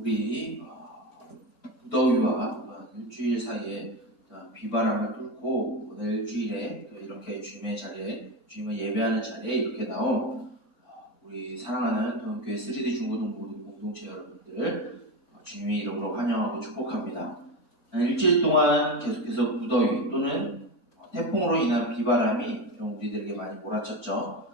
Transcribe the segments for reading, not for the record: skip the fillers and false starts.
우리 무더위와 일주일 사이에 비바람을 뚫고 오늘 일주일에 이렇게 주님의 자리에, 주님을 예배하는 자리에 이렇게 나온 우리 사랑하는 도원교회 3D 중고등 공동체 여러분들 주님의 이름으로 환영하고 축복합니다. 일주일 동안 계속해서 무더위 또는 태풍으로 인한 비바람이 좀 우리들에게 많이 몰아쳤죠.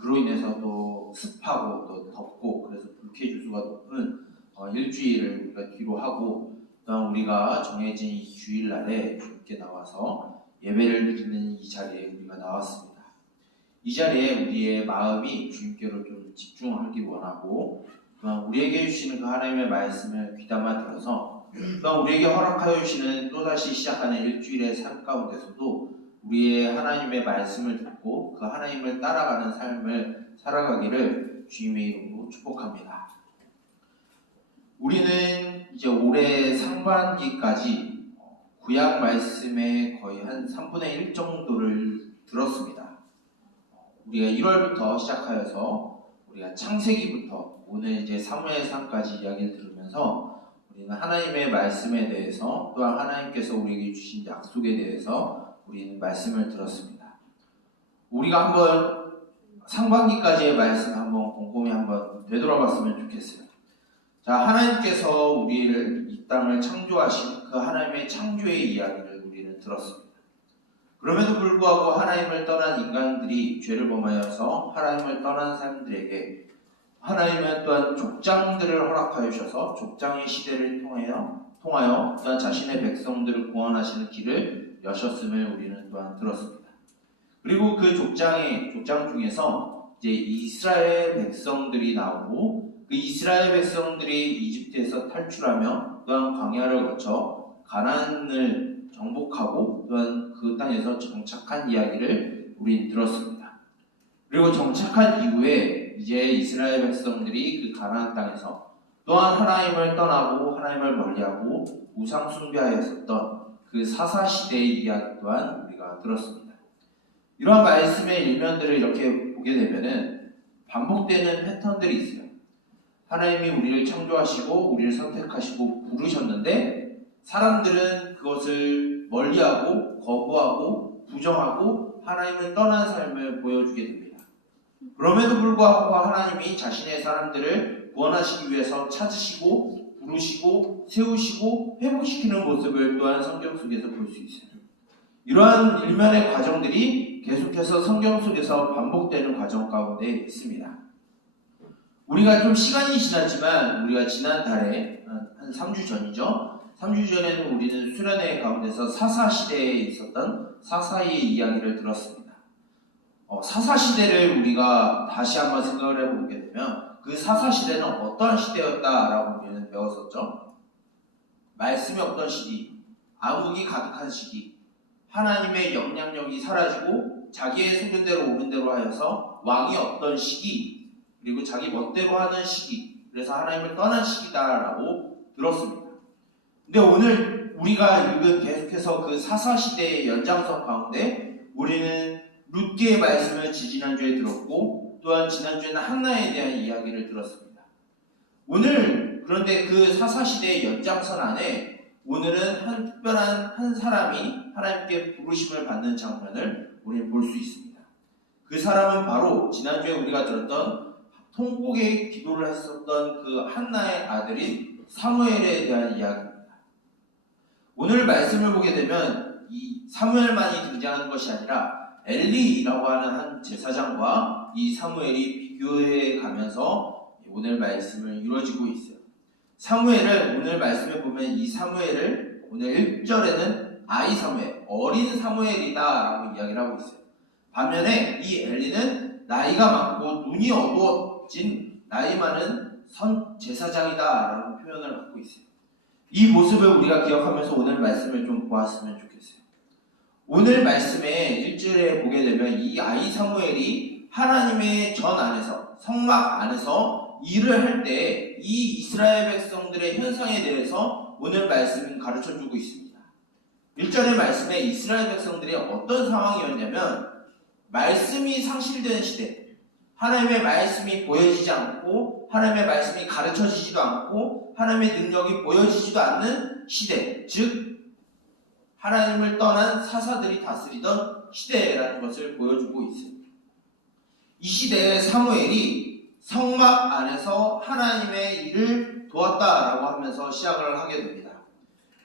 그로 인해서 또 습하고 또 덥고 그래서 불쾌지수가 높은 일주일을 우리가 뒤로 하고, 또한 우리가 정해진 이 주일날에 주님께 나와서 예배를 드리는 이 자리에 우리가 나왔습니다. 이 자리에 우리의 마음이 주님께로 좀 집중하기 원하고, 또한 우리에게 주시는 그 하나님의 말씀을 귀담아 들어서, 또한 우리에게 허락하여 주시는 또다시 시작하는 일주일의 삶 가운데서도 우리의 하나님의 말씀을 듣고 그 하나님을 따라가는 삶을 살아가기를 주님의 이름으로 축복합니다. 우리는 이제 올해 상반기까지 구약 말씀의 거의 한 3분의 1 정도를 들었습니다. 우리가 1월부터 시작하여서 우리가 창세기부터 오늘 이제 사무엘상까지 이야기를 들으면서 우리는 하나님의 말씀에 대해서, 또한 하나님께서 우리에게 주신 약속에 대해서 우리는 말씀을 들었습니다. 우리가 한번 상반기까지의 말씀 한번 곰곰이 한번 되돌아봤으면 좋겠어요. 자, 하나님께서 우리를 이 땅을 창조하신 그 하나님의 창조의 이야기를 우리는 들었습니다. 그럼에도 불구하고 하나님을 떠난 인간들이 죄를 범하여서 하나님을 떠난 사람들에게 하나님은 또한 족장들을 허락하여 주셔서 족장의 시대를 통하여 또한 자신의 백성들을 구원하시는 길을 여셨음을 우리는 또한 들었습니다. 그리고 그 족장 중에서 이제 이스라엘 백성들이 나오고, 그 이스라엘 백성들이 이집트에서 탈출하며 또한 광야를 거쳐 가나안을 정복하고 또한 그 땅에서 정착한 이야기를 우린 들었습니다. 그리고 정착한 이후에 이제 이스라엘 백성들이 그 가나안 땅에서 또한 하나님을 떠나고 하나님을 멀리하고 우상 숭배하였었던 그 사사시대의 이야기 또한 우리가 들었습니다. 이러한 말씀의 일면들을 이렇게 보게 되면은 반복되는 패턴들이 있어요. 하나님이 우리를 창조하시고 우리를 선택하시고 부르셨는데 사람들은 그것을 멀리하고 거부하고 부정하고 하나님을 떠난 삶을 보여주게 됩니다. 그럼에도 불구하고 하나님이 자신의 사람들을 구원하시기 위해서 찾으시고 부르시고 세우시고 회복시키는 모습을 또한 성경 속에서 볼 수 있어요. 이러한 일면의 과정들이 계속해서 성경 속에서 반복되는 과정 가운데 있습니다. 우리가 좀 시간이 지났지만 우리가 지난달에 한 3주 전이죠. 3주 전에는 우리는 수련회 가운데서 사사시대에 있었던 사사의 이야기를 들었습니다. 사사시대를 우리가 다시 한번 생각을 해보게 되면 그 사사시대는 어떠한 시대였다라고 우리는 배웠었죠. 말씀이 없던 시기, 암흑이 가득한 시기, 하나님의 영향력이 사라지고 자기의 소견대로 옳은 대로 하여서 왕이 없던 시기, 그리고 자기 멋대로 하는 시기, 그래서 하나님을 떠난 시기다라고 들었습니다. 근데 오늘 우리가 읽은 계속해서 그 사사시대의 연장선 가운데 우리는 룻기의 말씀을 지난주에 들었고, 또한 지난주에는 한나에 대한 이야기를 들었습니다. 오늘 그런데 그 사사시대의 연장선 안에 오늘은 한 특별한 한 사람이 하나님께 부르심을 받는 장면을 우리는 볼 수 있습니다. 그 사람은 바로 지난주에 우리가 들었던 통곡의 기도를 했었던 그 한나의 아들인 사무엘에 대한 이야기입니다. 오늘 말씀을 보게 되면 이 사무엘만이 등장하는 것이 아니라 엘리라고 하는 한 제사장과 이 사무엘이 비교해 가면서 오늘 말씀을 이루어지고 있어요. 사무엘을 오늘 말씀에 보면 이 사무엘을 오늘 1절에는 아이 사무엘, 어린 사무엘이다 라고 이야기를 하고 있어요. 반면에 이 엘리는 나이가 많고 눈이 어두워진 나이 많은 제사장이다 라는 표현을 갖고 있어요. 이 모습을 우리가 기억하면서 오늘 말씀을 좀 보았으면 좋겠어요. 오늘 말씀에 1절에 보게 되면 이 아이 사무엘이 하나님의 전 안에서, 성막 안에서 일을 할 때 이 이스라엘 백성들의 현상에 대해서 오늘 말씀은 가르쳐주고 있습니다. 1절의 말씀에 이스라엘 백성들이 어떤 상황이었냐면 말씀이 상실되는 시대, 하나님의 말씀이 보여지지 않고 하나님의 말씀이 가르쳐지지도 않고 하나님의 능력이 보여지지도 않는 시대, 즉 하나님을 떠난 사사들이 다스리던 시대라는 것을 보여주고 있습니다. 이 시대에 사무엘이 성막 안에서 하나님의 일을 도왔다라고 하면서 시작을 하게 됩니다.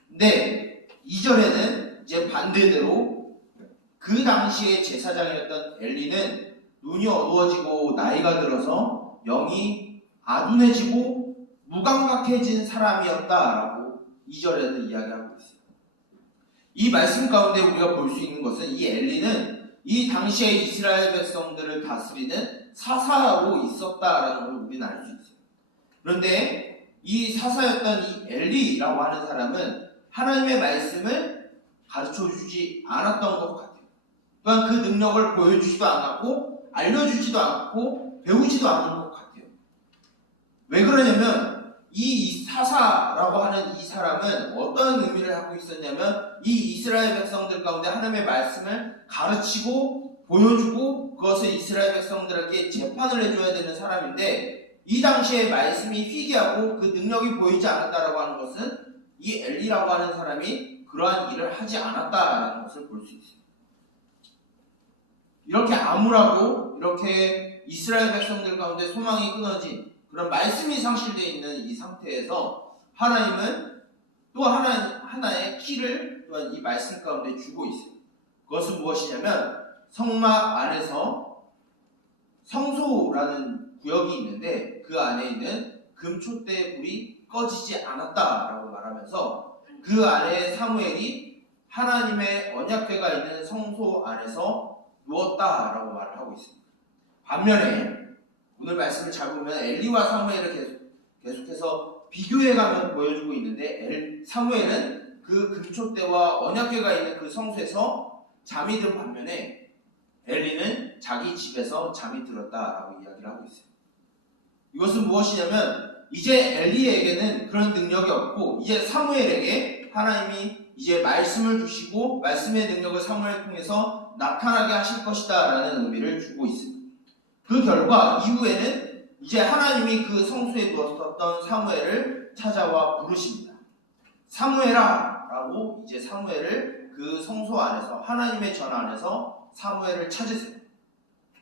근데 이전에는 이제 반대대로 그 당시에 제사장이었던 엘리는 눈이 어두워지고 나이가 들어서 영이 아둔해지고 무감각해진 사람이었다라고 2절에는 이야기하고 있어요. 이 말씀 가운데 우리가 볼 수 있는 것은 이 엘리는 이 당시에 이스라엘 백성들을 다스리는 사사로 있었다라는 걸 우리는 알 수 있어요. 그런데 이 사사였던 이 엘리라고 하는 사람은 하나님의 말씀을 가르쳐주지 않았던 것 같아요. 또한 그 능력을 보여주지도 않았고 알려주지도 않고 배우지도 않은 것 같아요. 왜 그러냐면 이 사사라고 하는 이 사람은 어떤 의미를 하고 있었냐면 이 이스라엘 백성들 가운데 하나님의 말씀을 가르치고 보여주고 그것을 이스라엘 백성들에게 재판을 해줘야 되는 사람인데 이 당시에 말씀이 희귀하고 그 능력이 보이지 않았다라고 하는 것은 이 엘리라고 하는 사람이 그러한 일을 하지 않았다라는 것을 볼 수 있어요. 이렇게 암울하고 이렇게 이스라엘 백성들 가운데 소망이 끊어진 그런 말씀이 상실되어 있는 이 상태에서 하나님은 또 하나의 키를 또한 이 말씀 가운데 주고 있어요. 그것은 무엇이냐면 성막 안에서 성소라는 구역이 있는데 그 안에 있는 금촛대의 불이 꺼지지 않았다라고 말하면서 그 안에 사무엘이 하나님의 언약궤가 있는 성소 안에서 누웠다라고 말을 하고 있습니다. 반면에 오늘 말씀을 잘 보면 엘리와 사무엘을 계속해서 비교해가며 보여주고 있는데 사무엘은 그 금촛대와 언약궤가 있는 그 성소에서 잠이 든 반면에 엘리는 자기 집에서 잠이 들었다라고 이야기를 하고 있어요. 이것은 무엇이냐면 이제 엘리에게는 그런 능력이 없고 이제 사무엘에게 하나님이 이제 말씀을 주시고 말씀의 능력을 사무엘을 통해서 나타나게 하실 것이다 라는 의미를 주고 있습니다. 그 결과 이후에는 이제 하나님이 그 성소에 누웠었던 사무엘을 찾아와 부르십니다. 사무엘아 라고 이제 사무엘을 그 성소 안에서 하나님의 전 안에서 사무엘을 찾으세요.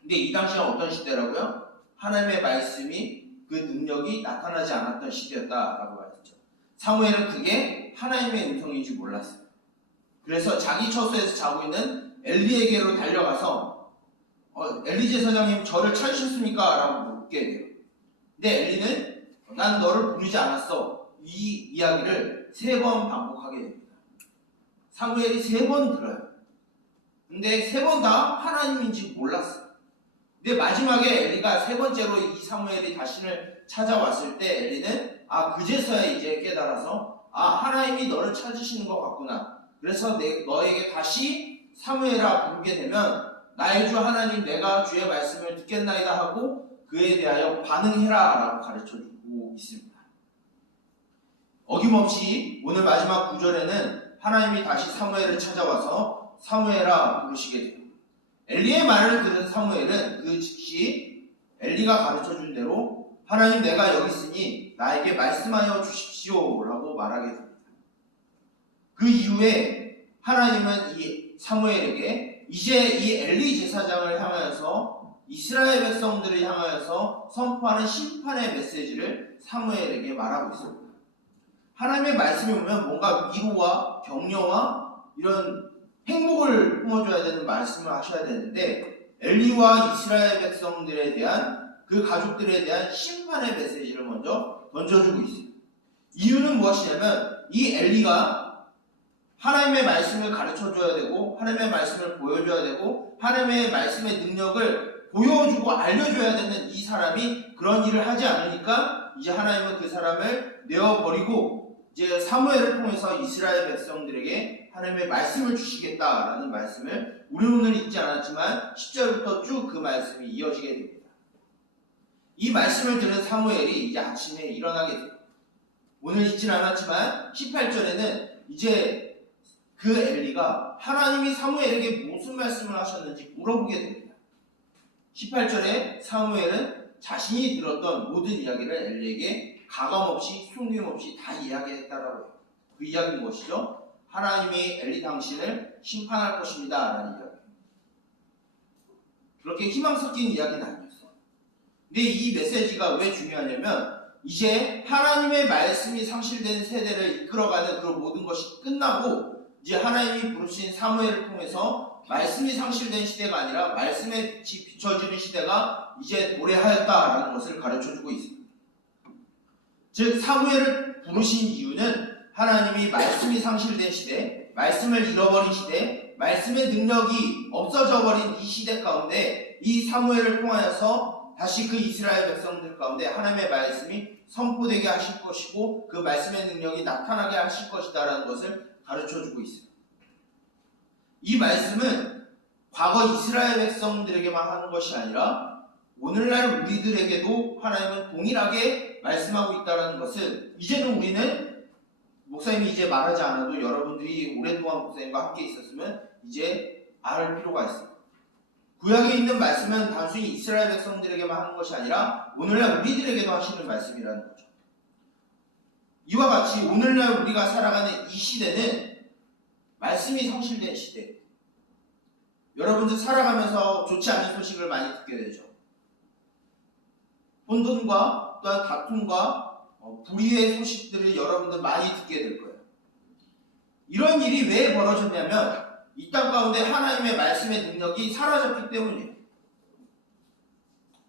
근데 이 당시는 어떤 시대라고요? 하나님의 말씀이 그 능력이 나타나지 않았던 시대였다라고 말했죠. 사무엘은 그게 하나님의 음성인지 몰랐어요. 그래서 자기 처소에서 자고 있는 엘리에게로 달려가서 엘리 제사장님 저를 찾으셨습니까? 라고 묻게 돼요. 근데 엘리는 난 너를 부르지 않았어. 이 이야기를 3번 반복하게 됩니다. 사무엘이 3번 들어요. 근데 3번 다 하나님인지 몰랐어요. 근데 마지막에 엘리가 3번째로 이 사무엘이 자신을 찾아왔을 때 엘리는 그제서야 이제 깨달아서 하나님이 너를 찾으시는 것 같구나. 그래서 너에게 다시 사무엘아 부르게 되면 나의 주 하나님 내가 주의 말씀을 듣겠나이다 하고 그에 대하여 반응해라 라고 가르쳐주고 있습니다. 어김없이 오늘 마지막 9절에는 하나님이 다시 사무엘을 찾아와서 사무엘아 부르시게 돼요. 엘리의 말을 들은 사무엘은 그 즉시 엘리가 가르쳐준 대로 하나님 내가 여기 있으니 나에게 말씀하여 주십시오 라고 말하게 됩니다. 그 이후에 하나님은 이 사무엘에게 이제 이 엘리 제사장을 향하여서 이스라엘 백성들을 향하여서 선포하는 심판의 메시지를 사무엘에게 말하고 있습니다. 하나님의 말씀이 오면 뭔가 위로와 격려와 이런 행복을 품어줘야 되는 말씀을 하셔야 되는데 엘리와 이스라엘 백성들에 대한 그 가족들에 대한 심판의 메시지를 먼저 던져주고 있습니다. 이유는 무엇이냐면 이 엘리가 하나님의 말씀을 가르쳐줘야 되고 하나님의 말씀을 보여줘야 되고 하나님의 말씀의 능력을 보여주고 알려줘야 되는 이 사람이 그런 일을 하지 않으니까 이제 하나님은 그 사람을 내어버리고 이제 사무엘을 통해서 이스라엘 백성들에게 하나님의 말씀을 주시겠다라는 말씀을 우리 오늘 읽지 않았지만 10절부터 쭉 그 말씀이 이어지게 됩니다. 이 말씀을 들은 사무엘이 이제 아침에 일어나게 됩니다. 오늘 읽지는 않았지만 18절에는 이제 그 엘리가 하나님이 사무엘에게 무슨 말씀을 하셨는지 물어보게 됩니다. 18절에 사무엘은 자신이 들었던 모든 이야기를 엘리에게 가감없이 숨김없이 다 이야기했다라고 해요. 그 이야기는 무엇이죠? 하나님이 엘리 당신을 심판할 것입니다 라는 이야기. 그렇게 희망 섞인 이야기는 아니었어요. 근데 이 메시지가 왜 중요하냐면 이제 하나님의 말씀이 상실된 세대를 이끌어가는 그 모든 것이 끝나고 이제 하나님이 부르신 사무엘을 통해서 말씀이 상실된 시대가 아니라 말씀에 비춰지는 시대가 이제 도래하였다라는 것을 가르쳐주고 있습니다. 즉 사무엘을 부르신 이유는 하나님이 말씀이 상실된 시대, 말씀을 잃어버린 시대, 말씀의 능력이 없어져 버린 이 시대 가운데 이 사무엘을 통하여서 다시 그 이스라엘 백성들 가운데 하나님의 말씀이 선포되게 하실 것이고 그 말씀의 능력이 나타나게 하실 것이다라는 것을 가르쳐주고 있습니다. 이 말씀은 과거 이스라엘 백성들에게만 하는 것이 아니라 오늘날 우리들에게도 하나님은 동일하게 말씀하고 있다는 것을 이제는 우리는 목사님이 이제 말하지 않아도 여러분들이 오랫동안 목사님과 함께 있었으면 이제 알 필요가 있습니다. 구약에 있는 말씀은 단순히 이스라엘 백성들에게만 하는 것이 아니라 오늘날 우리들에게도 하시는 말씀이라는 거죠. 이와 같이 오늘날 우리가 살아가는 이 시대는 말씀이 성실된 시대. 여러분들 살아가면서 좋지 않은 소식을 많이 듣게 되죠. 혼돈과 또한 다툼과 불의의 소식들을 여러분들 많이 듣게 될 거예요. 이런 일이 왜 벌어졌냐면 이 땅 가운데 하나님의 말씀의 능력이 사라졌기 때문이에요.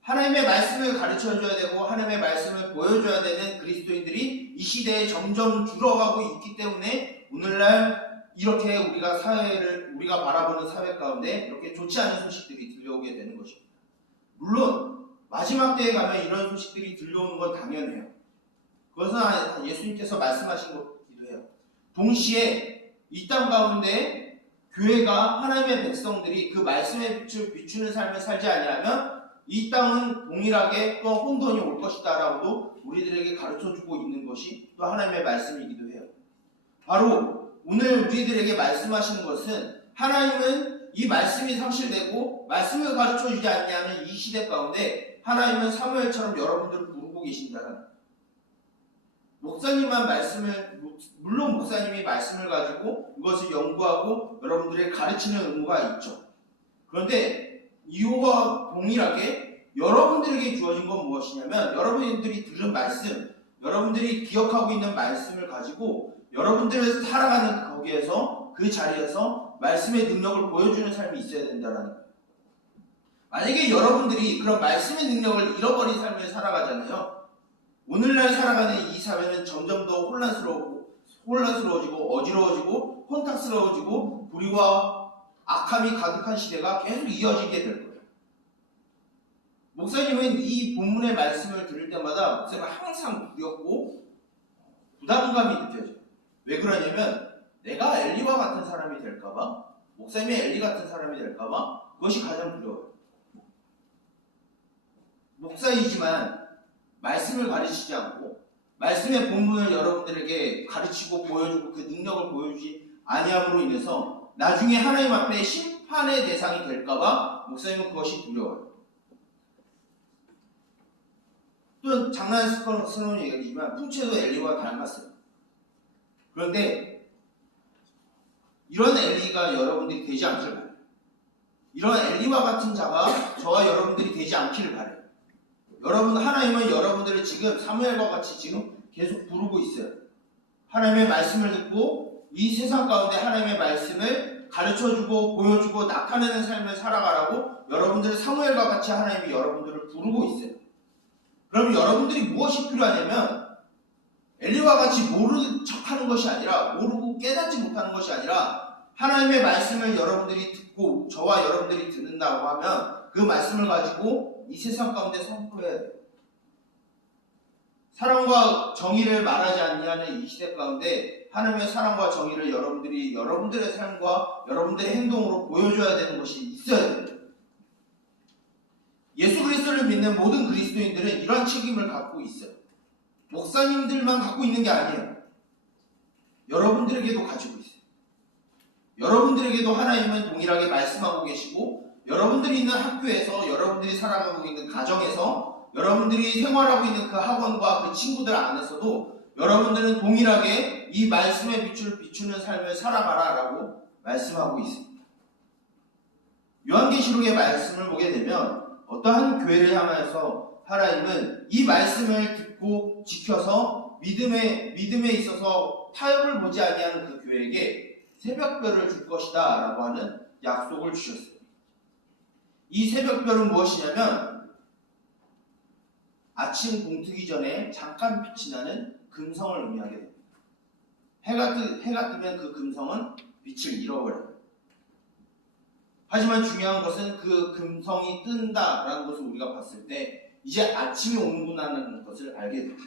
하나님의 말씀을 가르쳐줘야 되고 하나님의 말씀을 보여줘야 되는 그리스도인들이 이 시대에 점점 줄어가고 있기 때문에 오늘날 이렇게 우리가 바라보는 사회 가운데 이렇게 좋지 않은 소식들이 들려오게 되는 것입니다. 물론 마지막 때에 가면 이런 소식들이 들려오는 건 당연해요. 그것은 예수님께서 말씀하신 것이기도 해요. 동시에 이 땅 가운데 교회가 하나님의 백성들이 그 말씀의 빛을 비추는 삶을 살지 아니하면 이 땅은 동일하게 또 혼돈이 올 것이다 라고도 우리들에게 가르쳐주고 있는 것이 또 하나님의 말씀이기도 해요. 바로 오늘 우리들에게 말씀하시는 것은 하나님은 이 말씀이 상실되고 말씀을 가르쳐주지 않냐는 이 시대 가운데 하나님은 사무엘처럼 여러분들을 부르고 계신다는 목사님만 물론 목사님이 말씀을 가지고 이것을 연구하고 여러분들에게 가르치는 의무가 있죠. 그런데 이와 동일하게 여러분들에게 주어진 건 무엇이냐면 여러분들이 들은 말씀, 여러분들이 기억하고 있는 말씀을 가지고 여러분들을 살아가는 거기에서 그 자리에서 말씀의 능력을 보여주는 삶이 있어야 된다는 거예요. 만약에 여러분들이 그런 말씀의 능력을 잃어버린 삶을 살아가잖아요. 오늘날 살아가는 이 사회는 점점 더 혼란스러워지고 어지러워지고 혼탁스러워지고 불의와 악함이 가득한 시대가 계속 이어지게 될 거예요. 목사님은 이 본문의 말씀을 들을 때마다 목사님은 항상 두렵고 부담감이 느껴져요. 왜 그러냐면 내가 엘리와 같은 사람이 될까봐, 목사님이 엘리 같은 사람이 될까봐 그것이 가장 두려워요. 목사이지만 말씀을 가르치지 않고 말씀의 본문을 여러분들에게 가르치고 보여주고 그 능력을 보여주지 아니함으로 인해서 나중에 하나님 앞에 심판의 대상이 될까봐 목사님은 그것이 두려워요. 또 장난스러운 얘기지만 풍채도 엘리와 닮았어요. 그런데 이런 엘리가 여러분들이 되지 않기를 바라요. 이런 엘리와 같은 자가 저와 여러분들이 되지 않기를 바라요. 하나님은 여러분들을 지금 사무엘과 같이 지금 계속 부르고 있어요. 하나님의 말씀을 듣고 이 세상 가운데 하나님의 말씀을 가르쳐주고 보여주고 나타내는 삶을 살아가라고 여러분들 사무엘과 같이 하나님이 여러분들을 부르고 있어요. 그럼 여러분들이 무엇이 필요하냐면 엘리와 같이 모르는 척하는 것이 아니라 모르고 깨닫지 못하는 것이 아니라 하나님의 말씀을 여러분들이 듣고 저와 여러분들이 듣는다고 하면 그 말씀을 가지고 이 세상 가운데 선포해야 돼요. 사랑과 정의를 말하지 않냐는 이 시대 가운데 하나님의 사랑과 정의를 여러분들이 여러분들의 삶과 여러분들의 행동으로 보여줘야 되는 것이 있어야 돼요. 예수 그리스도를 믿는 모든 그리스도인들은 이런 책임을 갖고 있어요. 목사님들만 갖고 있는 게 아니에요. 여러분들에게도 가지고 있어요. 여러분들에게도 하나님은 동일하게 말씀하고 계시고 여러분들이 있는 학교에서, 여러분들이 살아가고 있는 가정에서, 여러분들이 생활하고 있는 그 학원과 그 친구들 안에서도 여러분들은 동일하게 이 말씀의 빛을 비추는 삶을 살아가라 라고 말씀하고 있습니다. 요한계시록의 말씀을 보게 되면 어떠한 교회를 향하여서 하나님은 이 말씀을 듣고 지켜서 믿음에 있어서 타협을 보지 아니하는 그 교회에게 새벽별을 줄 것이다 라고 하는 약속을 주셨습니다. 이 새벽별은 무엇이냐면 아침 동트기 전에 잠깐 빛이 나는 금성을 의미하게 됩니다. 해가 뜨면 그 금성은 빛을 잃어버려요. 하지만 중요한 것은 그 금성이 뜬다라는 것을 우리가 봤을 때 이제 아침이 오는구나라는 것을 알게 됩니다.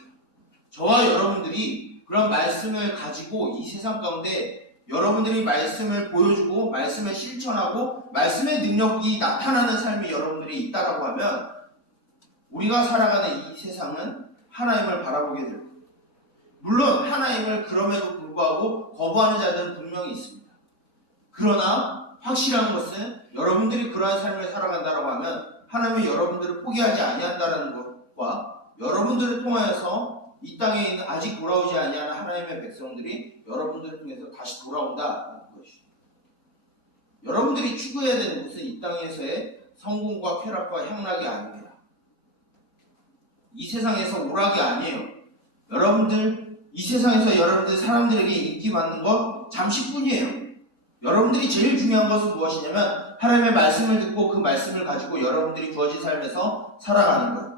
저와 여러분들이 그런 말씀을 가지고 이 세상 가운데 여러분들이 말씀을 보여주고 말씀을 실천하고 말씀의 능력이 나타나는 삶이 여러분들이 있다라고 하면 우리가 살아가는 이 세상은 하나님을 바라보게 됩니다. 물론 하나님을 그럼에도 불구하고 거부하는 자들은 분명히 있습니다. 그러나 확실한 것은 여러분들이 그러한 삶을 살아간다고 하면 하나님은 여러분들을 포기하지 아니한다는 것과 여러분들을 통하여서 이 땅에 있는 아직 돌아오지 아니하는 하나님의 백성들이 여러분들을 통해서 다시 돌아온다는 것이죠. 여러분들이 추구해야 되는 것은 이 땅에서의 성공과 쾌락과 향락이 아닙니다. 이 세상에서 오락이 아니에요. 이 세상에서 여러분들 사람들에게 인기받는 것 잠시뿐이에요. 여러분들이 제일 중요한 것은 무엇이냐면 하나님의 말씀을 듣고 그 말씀을 가지고 여러분들이 주어진 삶에서 살아가는 것.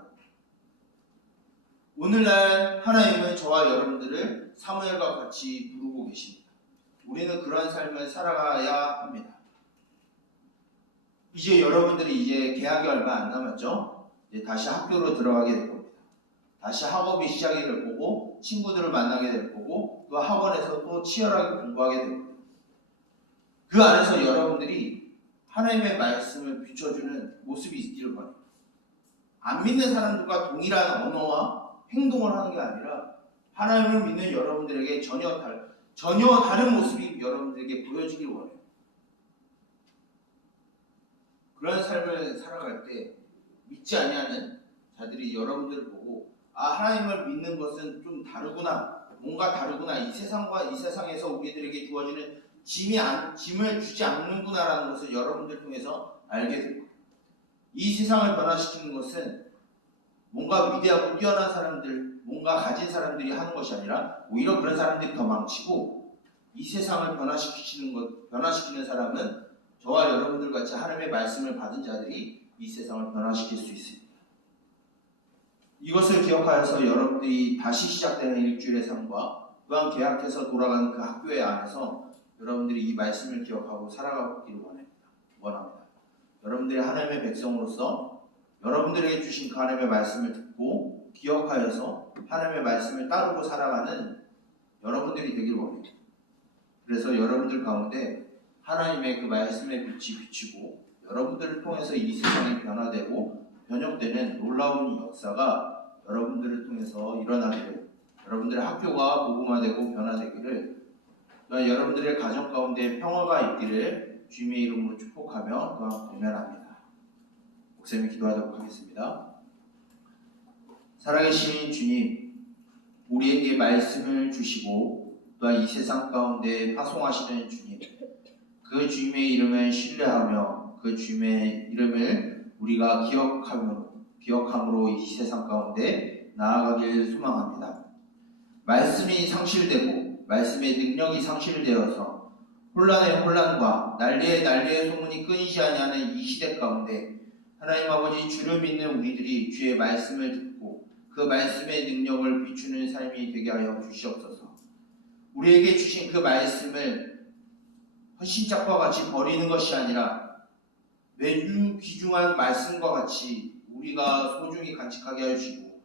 오늘날 하나님은 저와 여러분들을 사무엘과 같이 부르고 계십니다. 우리는 그러한 삶을 살아가야 합니다. 이제 여러분들이 이제 개학이 얼마 안 남았죠? 이제 다시 학교로 들어가게 될 겁니다. 다시 학업이 시작이 될 거고 친구들을 만나게 될 거고 또 학원에서 또 치열하게 공부하게 될 겁니다. 그 안에서 여러분들이 하나님의 말씀을 비춰주는 모습이 있기를 바랍니다. 안 믿는 사람들과 동일한 언어와 행동을 하는 게 아니라 하나님을 믿는 여러분들에게 전혀 다른 모습이 여러분들에게 보여지길 원해요. 그런 삶을 살아갈 때 믿지 아니하는 자들이 여러분들을 보고 하나님을 믿는 것은 좀 다르구나, 뭔가 다르구나, 이 세상에서 우리들에게 주어지는 짐을 주지 않는구나라는 것을 여러분들 통해서 알게 됩니다. 이 세상을 변화시키는 것은 뭔가 위대하고 뛰어난 사람들, 뭔가 가진 사람들이 하는 것이 아니라 오히려 그런 사람들이 더 망치고 이 세상을 변화시키는 사람은 저와 여러분들 같이 하나님의 말씀을 받은 자들이 이 세상을 변화시킬 수 있습니다. 이것을 기억하여서 여러분들이 다시 시작되는 일주일의 삶과 또한 개학해서 돌아가는 그 학교의 안에서 여러분들이 이 말씀을 기억하고 살아가기를 원합니다. 여러분들이 하나님의 백성으로서 여러분들에게 주신 그 하나님의 말씀을 듣고 기억하여서 하나님의 말씀을 따르고 살아가는 여러분들이 되길 원해요. 그래서 여러분들 가운데 하나님의 그 말씀의 빛이 비치고 여러분들을 통해서 이 세상이 변화되고 변혁되는 놀라운 역사가 여러분들을 통해서 일어나기를, 여러분들의 학교가 복음화되고 변화되기를, 또한 여러분들의 가정 가운데 평화가 있기를 주님의 이름으로 축복하며 또한 권면합니다. 목사님이 기도하도록 하겠습니다. 살아계신 주님, 우리에게 말씀을 주시고 또한 이 세상 가운데 파송하시는 주님, 그 주님의 이름을 신뢰하며 그 주님의 이름을 우리가 기억함으로 이 세상 가운데 나아가길 소망합니다. 말씀이 상실되고 말씀의 능력이 상실되어서 혼란의 혼란과 난리의 소문이 끊이지 아니하는 이 시대 가운데 하나님 아버지, 주를 믿는 우리들이 주의 말씀을 듣고 그 말씀의 능력을 비추는 삶이 되게 하여 주시옵소서. 우리에게 주신 그 말씀을 헌신짝과 같이 버리는 것이 아니라 매주 귀중한 말씀과 같이 우리가 소중히 간직하게 하여 주시고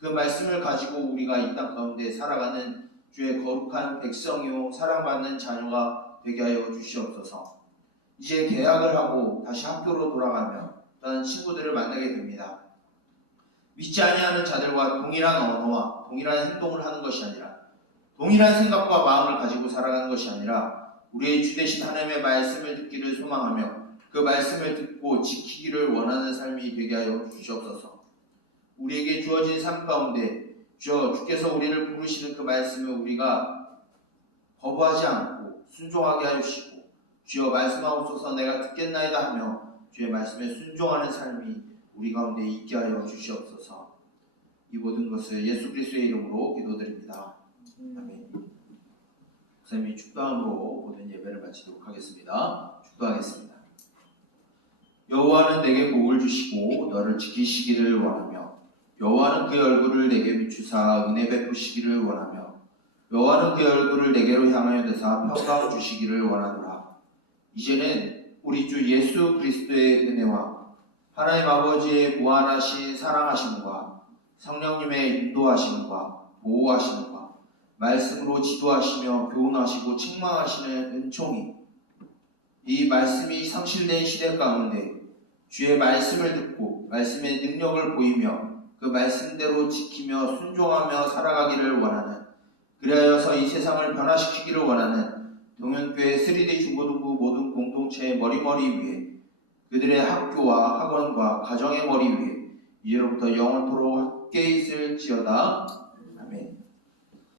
그 말씀을 가지고 우리가 이 땅 가운데 살아가는 주의 거룩한 백성이요 사랑받는 자녀가 되게 하여 주시옵소서. 이제 개학을 하고 다시 학교로 돌아가며 또한 친구들을 만나게 됩니다. 믿지 아니하는 자들과 동일한 언어와 동일한 행동을 하는 것이 아니라 동일한 생각과 마음을 가지고 살아가는 것이 아니라 우리의 주 되신 하나님의 말씀을 듣기를 소망하며 그 말씀을 듣고 지키기를 원하는 삶이 되게 하여 주시옵소서. 우리에게 주어진 삶 가운데 주께서 우리를 부르시는 그 말씀을 우리가 거부하지 않고 순종하게 하여 주시고, 주여 말씀하옵소서 내가 듣겠나이다 하며 주의 말씀에 순종하는 삶이 우리 가운데 있게 하여 주시옵소서. 이 모든 것을 예수 그리스도의 이름으로 기도드립니다. 아멘. 목사님이 축도함으로 모든 예배를 마치도록 하겠습니다. 축도하겠습니다. 여호와는 내게 복을 주시고 너를 지키시기를 원하며, 여호와는 그의 얼굴을 내게 비추사 은혜 베푸시기를 원하며, 여호와는 그의 얼굴을 내게로 향하여 드사 평강 주시기를 원하노라. 이제는 우리 주 예수 그리스도의 은혜와 하나님 아버지의 무한하신 사랑하심과 성령님의 인도하심과 보호하심과 말씀으로 지도하시며 교훈하시고 책망하시는 은총이, 이 말씀이 상실된 시대 가운데 주의 말씀을 듣고 말씀의 능력을 보이며 그 말씀대로 지키며 순종하며 살아가기를 원하는, 그리하여서 이 세상을 변화시키기를 원하는 동현교회 3D 중고등부 모든 공동체의 머리 위에, 그들의 학교와 학원과 가정의 머리 위에 이제로부터 영원토록 함께 있을지어다. 아멘.